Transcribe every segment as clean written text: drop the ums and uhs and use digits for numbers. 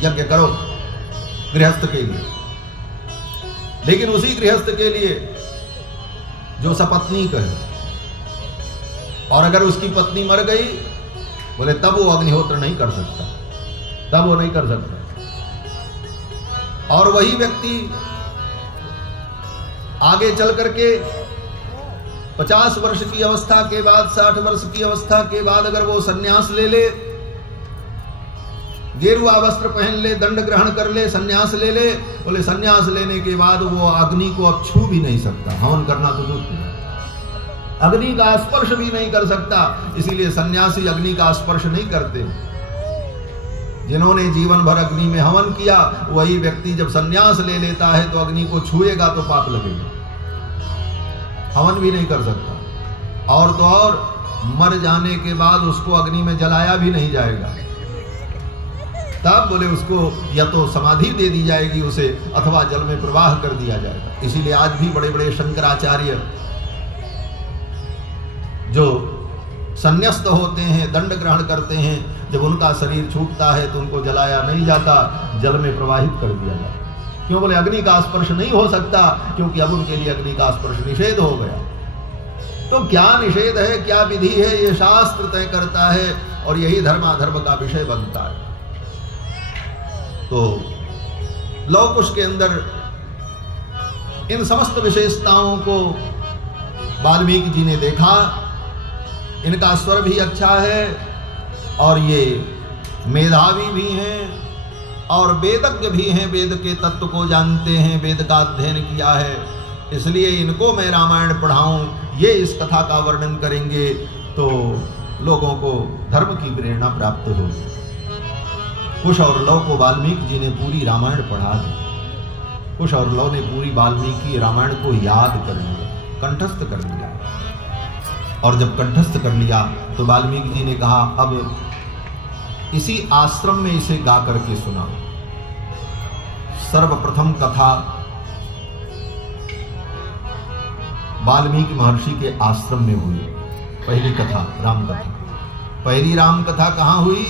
यज्ञ करो गृहस्थ के लिए, लेकिन उसी गृहस्थ के लिए जो सपत्नीक है, और अगर उसकी पत्नी मर गई बोले तब वो अग्निहोत्र नहीं कर सकता, तब वो नहीं कर सकता। और वही व्यक्ति आगे चल करके 50 वर्ष की अवस्था के बाद, 60 वर्ष की अवस्था के बाद अगर वो सन्यास ले ले, गेरुआ वस्त्र पहन ले, दंड ग्रहण कर ले, सन्यास ले ले, बोले सन्यास लेने के बाद वो अग्नि को अब छू भी नहीं सकता, हवन करना तो दूर की, अग्नि का स्पर्श भी नहीं कर सकता। इसीलिए सन्यासी अग्नि का स्पर्श नहीं करते। जिन्होंने जीवन भर अग्नि में हवन किया, वही व्यक्ति जब सन्यास ले लेता है तो अग्नि को छुएगा तो पाप लगेगा, हवन भी नहीं कर सकता। और तो और मर जाने के बाद उसको अग्नि में जलाया भी नहीं जाएगा, तब बोले उसको या तो समाधि दे दी जाएगी उसे, अथवा जल में प्रवाह कर दिया जाएगा। इसीलिए आज भी बड़े बड़े शंकराचार्य जो संन्यास्त होते हैं, दंड ग्रहण करते हैं, जब उनका शरीर छूटता है तो उनको जलाया नहीं जाता, जल में प्रवाहित कर दिया जाता। क्यों बोले अग्नि का स्पर्श नहीं हो सकता, क्योंकि अब उनके लिए अग्नि का स्पर्श निषेध हो गया। तो क्या निषेध है, क्या विधि है, ये शास्त्र तय करता है, और यही धर्माधर्म का विषय बनता है। तो लव कुश के अंदर इन समस्त विशेषताओं को वाल्मीकि जी ने देखा। इनका स्वर भी अच्छा है, और ये मेधावी भी हैं और वेदज्ञ भी हैं, वेद के तत्व को जानते हैं, वेद का अध्ययन किया है। इसलिए इनको मैं रामायण पढ़ाऊं, ये इस कथा का वर्णन करेंगे तो लोगों को धर्म की प्रेरणा प्राप्त होगी। कुश और लव को वाल्मीकि जी ने पूरी रामायण पढ़ा दी। कुश और लव ने पूरी वाल्मीकि रामायण को याद कर लिया, कंठस्थ कर लिया। और जब कंठस्थ कर लिया तो वाल्मीकि जी ने कहा अब इसी आश्रम में इसे गा करके सुनाओ। सर्वप्रथम कथा वाल्मीकि महर्षि के आश्रम में हुई। पहली कथा राम कथा, पहली राम कथा कहाँ हुई?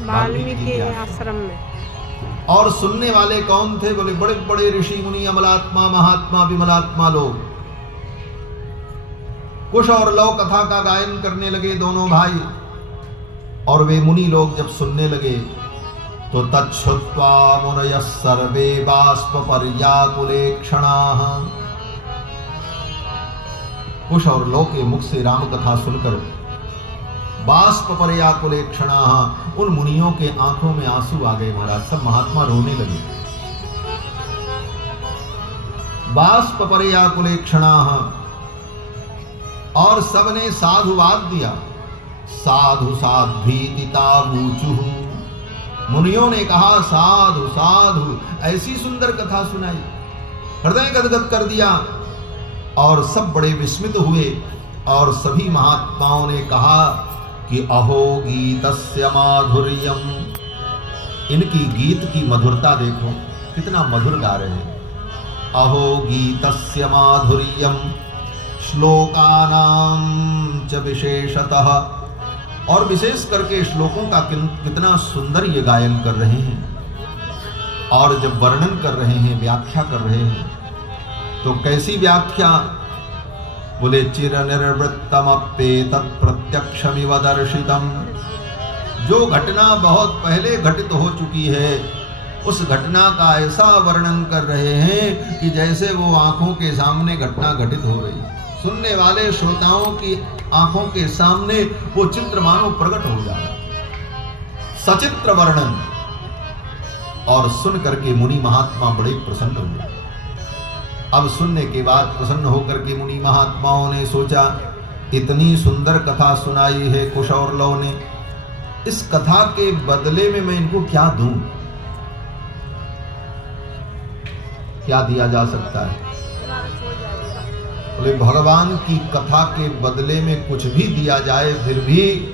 वाल्मीकि के आश्रम में। और सुनने वाले कौन थे? बोले बड़े बड़े ऋषि मुनि, अमलात्मा महात्मा विमलात्मा लोग। कुश और लव कथा का गायन करने लगे दोनों भाई, और वे मुनि लोग जब सुनने लगे तो तच्छ्रुत्वा मुनयः सर्वे बाष्पपर्याकुलेक्षणाः। कुश और लव के मुख से राम कथा सुनकर बाष्पपर्याकुलेक्षणाः, उन मुनियों के आंखों में आंसू आ गए महाराज। सब महात्मा रोने लगे। बाष्पपर्याकुलेक्षणाः, और सबने साधुवाद दिया। साधु साध्वीतितावूचुः, मुनियों ने कहा साधु साधु, ऐसी सुंदर कथा सुनाई, हृदय गदगद कर दिया। और सब बड़े विस्मित हुए, और सभी महात्माओं ने कहा कि अहो गीतस्य माधुर्यम, इनकी गीत की मधुरता देखो, कितना मधुर गा रहे हैं। अहो गीतस्य माधुर्यम श्लोकानां च विशेषतः, और विशेष करके श्लोकों का कितना सुंदर ये गायन कर रहे हैं। और जब वर्णन कर रहे हैं, व्याख्या कर रहे हैं, तो कैसी व्याख्या? बोले चिर निर्वृत्तमप्येतत् प्रत्यक्षमिव दर्शितम्, जो घटना बहुत पहले घटित हो चुकी है, उस घटना का ऐसा वर्णन कर रहे हैं कि जैसे वो आंखों के सामने घटना घटित हो रही है। सुनने वाले श्रोताओं की आंखों के सामने वो चित्र मानो प्रकट हो जाए, सचित्र वर्णन। और सुन करके मुनि महात्मा बड़े प्रसन्न हुए। अब सुनने के बाद प्रसन्न होकर के मुनि महात्माओं ने सोचा, इतनी सुंदर कथा सुनाई है कुश और लव ने, इस कथा के बदले में मैं इनको क्या दूं? क्या दिया जा सकता है? बोले भगवान की कथा के बदले में कुछ भी दिया जाए फिर भी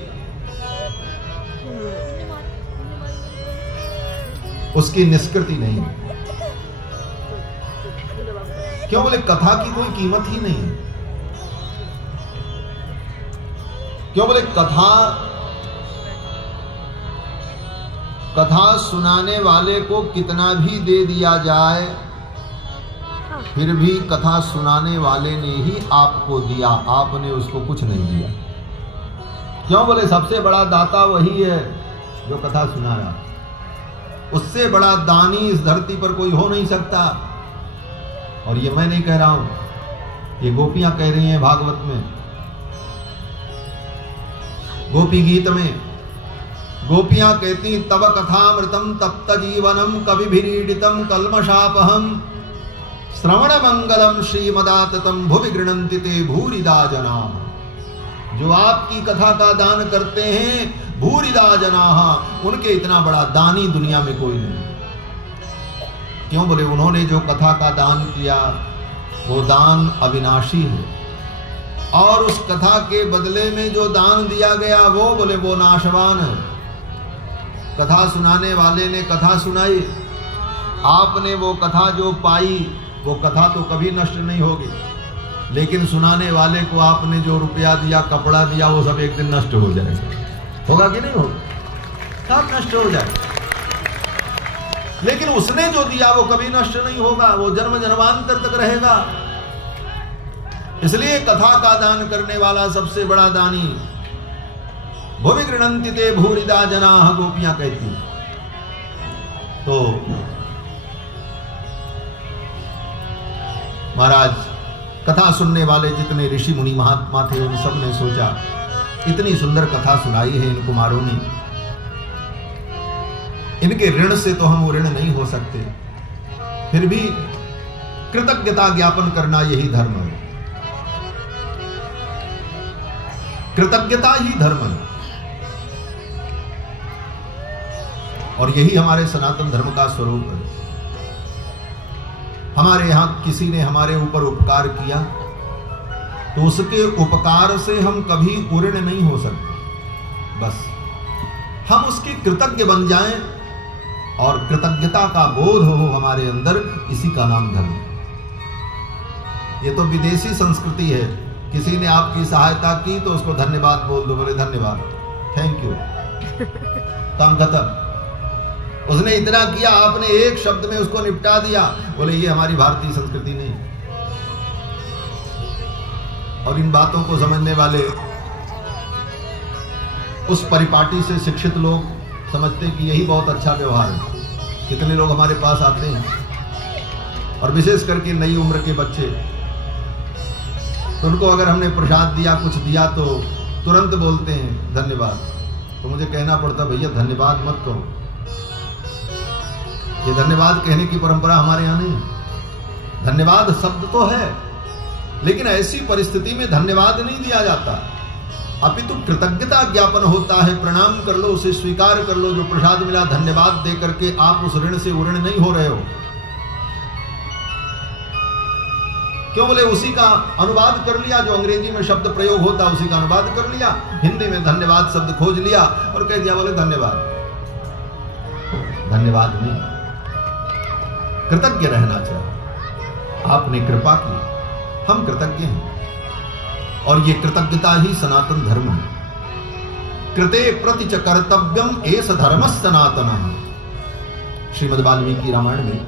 उसकी निष्कृति नहीं। क्यों? बोले कथा की कोई कीमत ही नहीं है। क्यों? बोले कथा कथा सुनाने वाले को कितना भी दे दिया जाए, फिर भी कथा सुनाने वाले ने ही आपको दिया, आपने उसको कुछ नहीं दिया। क्यों? बोले सबसे बड़ा दाता वही है जो कथा सुनाया। उससे बड़ा दानी इस धरती पर कोई हो नहीं सकता। और ये मैं नहीं कह रहा हूं, ये गोपियां कह रही हैं भागवत में, गोपी गीत में। गोपियां कहती तव कथामृतम तप्त जीवनम कविभिरीडितम कल्मषापहम श्रवण मंगलम श्रीमदाततम भुवि गृणन्ति ते भूरिदा जना। जो आपकी कथा का दान करते हैं भूरिदा जना, उनके इतना बड़ा दानी दुनिया में कोई नहीं। क्यों? बोले उन्होंने जो कथा का दान किया वो दान अविनाशी है, और उस कथा के बदले में जो दान दिया गया वो बोले वो नाशवान है। कथा सुनाने वाले ने कथा सुनाई, आपने वो कथा जो पाई वो कथा तो कभी नष्ट नहीं होगी, लेकिन सुनाने वाले को आपने जो रुपया दिया, कपड़ा दिया, वो सब एक दिन नष्ट हो जाएगा। होगा कि नहीं होगा? सब नष्ट हो जाएगा। लेकिन उसने जो दिया वो कभी नष्ट नहीं होगा, वो जन्म जन्मांतर तक रहेगा। इसलिए कथा का दान करने वाला सबसे बड़ा दानी। भुवि गृणन्ति ते भूरिदा जनाः, गोपियां कहती। तो महाराज कथा सुनने वाले जितने ऋषि मुनि महात्मा थे उन सब ने सोचा इतनी सुंदर कथा सुनाई है इन कुमारों ने, इनके ऋण से तो हम ऋण नहीं हो सकते, फिर भी कृतज्ञता ज्ञापन करना यही धर्म है। कृतज्ञता ही धर्म है, और यही हमारे सनातन धर्म का स्वरूप है। हमारे यहां किसी ने हमारे ऊपर उपकार किया तो उसके उपकार से हम कभी ऋण नहीं हो सकते। बस हम उसके कृतज्ञ बन जाएं और कृतज्ञता का बोध हो हमारे अंदर, इसी का नाम धर्म। ये तो विदेशी संस्कृति है, किसी ने आपकी सहायता की तो उसको धन्यवाद बोल दो, बोले धन्यवाद, थैंक यू, काम खत्म। उसने इतना किया, आपने एक शब्द में उसको निपटा दिया, बोले ये हमारी भारतीय संस्कृति नहीं। और इन बातों को समझने वाले उस परिपाटी से शिक्षित लोग समझते कि यही बहुत अच्छा व्यवहार है। कितने लोग हमारे पास आते हैं, और विशेष करके नई उम्र के बच्चे, तो उनको अगर हमने प्रसाद दिया, कुछ दिया, तो तुरंत बोलते हैं धन्यवाद। तो मुझे कहना पड़ता भैया धन्यवाद मत कहो, ये धन्यवाद कहने की परंपरा हमारे यहाँ नहीं। धन्यवाद शब्द तो है, लेकिन ऐसी परिस्थिति में धन्यवाद नहीं दिया जाता, अपितु कृतज्ञता ज्ञापन होता है। प्रणाम कर लो, उसे स्वीकार कर लो, जो प्रसाद मिला धन्यवाद दे करके आप उस ऋण से ऋण नहीं हो रहे हो। क्यों? बोले उसी का अनुवाद कर लिया, जो अंग्रेजी में शब्द प्रयोग होता उसी का अनुवाद कर लिया, हिंदी में धन्यवाद शब्द खोज लिया और कह दिया बोले धन्यवाद। धन्यवाद नहीं, कृतज्ञ रहना चाहिए। आपने कृपा की, हम कृतज्ञ हैं, और ये कृतज्ञता ही सनातन धर्म है। कृते प्रति च कर्तव्यम एष धर्म सनातन। श्रीमद् वाल्मीकि रामायण में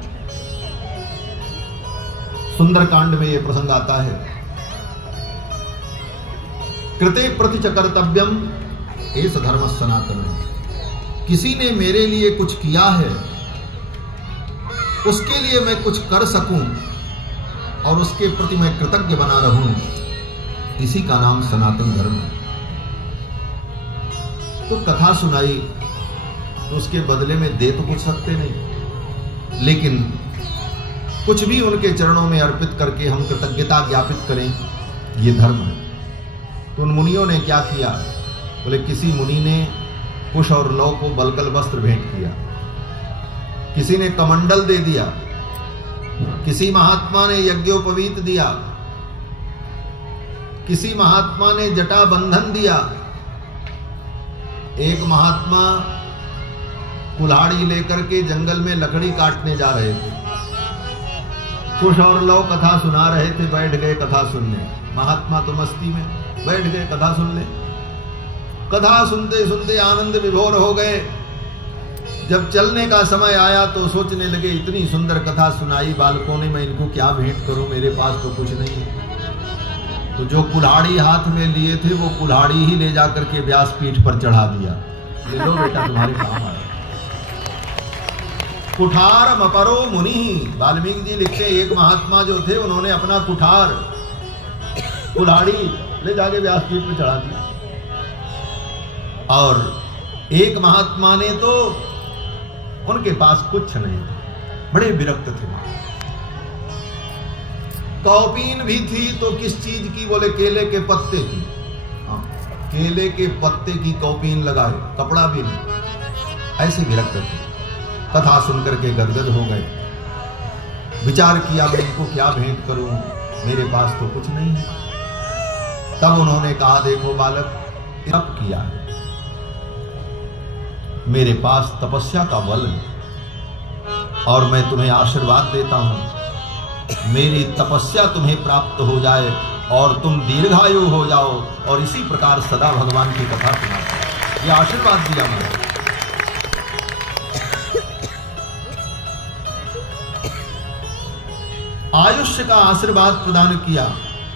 सुंदरकांड में यह प्रसंग आता है। कृते प्रति च कर्तव्यम एष धर्म सनातन। किसी ने मेरे लिए कुछ किया है, उसके लिए मैं कुछ कर सकूं और उसके प्रति मैं कृतज्ञ बना रहूं, इसी का नाम सनातन धर्म है। तो कथा सुनाई तो उसके बदले में दे तो कुछ सकते नहीं, लेकिन कुछ भी उनके चरणों में अर्पित करके हम कृतज्ञता ज्ञापित करें, ये धर्म है। तो उन मुनियों ने क्या किया? बोले किसी मुनि ने कुश और लौ को बलकल वस्त्र भेंट किया, किसी ने कमंडल दे दिया, किसी महात्मा ने यज्ञोपवीत दिया, किसी महात्मा ने जटा बंधन दिया। एक महात्मा कुल्हाड़ी लेकर के जंगल में लकड़ी काटने जा रहे थे, कुश और लौ कथा सुना रहे थे, बैठ गए कथा सुनने। महात्मा तो मस्ती में बैठ गए कथा सुनने। कथा सुनते सुनते आनंद विभोर हो गए। जब चलने का समय आया तो सोचने लगे इतनी सुंदर कथा सुनाई बालकों ने, मैं इनको क्या भेंट करूं, मेरे पास तो कुछ नहीं है। तो जो कुल्हाड़ी हाथ में लिए थे वो कुल्हाड़ी ही ले जाकर के व्यासपीठ पर चढ़ा दिया, ले लो बेटा तुम्हारे काम आया। कुठार मपरो मुनि, वाल्मीकि जी लिखते एक महात्मा जो थे उन्होंने अपना कुठार कुल्हाड़ी ले जाके व्यासपीठ पर चढ़ा दिया, और एक महात्मा ने तो उनके पास कुछ नहीं था, बड़े विरक्त थे। कौपीन भी थी तो किस चीज की, बोले केले के पत्ते की। हाँ, केले के पत्ते की कौपीन लगाए, कपड़ा भी नहीं, ऐसे विरक्त थे। कथा सुनकर के गदगद हो गए, विचार किया मैं इनको क्या भेंट करूं, मेरे पास तो कुछ नहीं है। तब उन्होंने कहा देखो बालक, तप किया है, मेरे पास तपस्या का बल है और मैं तुम्हें आशीर्वाद देता हूं, मेरी तपस्या तुम्हें प्राप्त हो जाए और तुम दीर्घायु हो जाओ और इसी प्रकार सदा भगवान की कथा सुनाओ। ये आशीर्वाद दिया मैंने। आयुष्य का आशीर्वाद प्रदान किया।